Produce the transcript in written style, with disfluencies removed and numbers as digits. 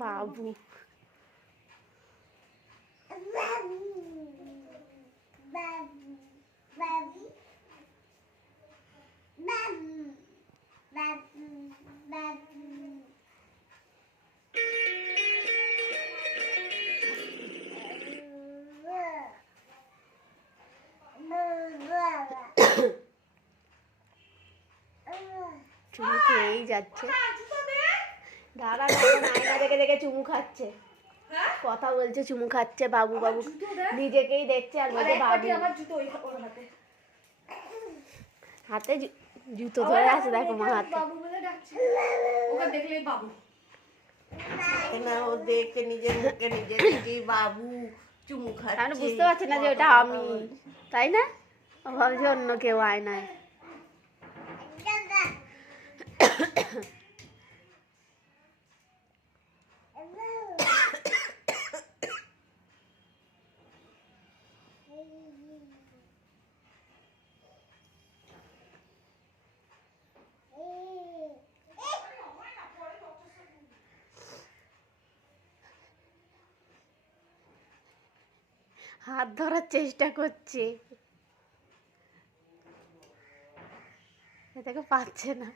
বাবু চুমু খেয়েই যাচ্ছে। দাঁড়া আয়না দেখে দেখে চুমু খাচ্ছে, কথা বলছে, চুমু খাচ্ছে। বাবু বাবু নিজেকেই দেখছে আর বলছে বাবু। হাতে জুতো ধরে আছে, দেখো মা হাতে। না, ও দেখে নিজের মুখে নিজে দেখি বাবু চুমু খাচ্ছে। আমি বুঝতে পারছি না যে ওটা আমি, তাই না? ও ভাবছে অন্য কেউ আয়নায়। হাত ধরার চেষ্টা করছে, এটাকে পাচ্ছে না।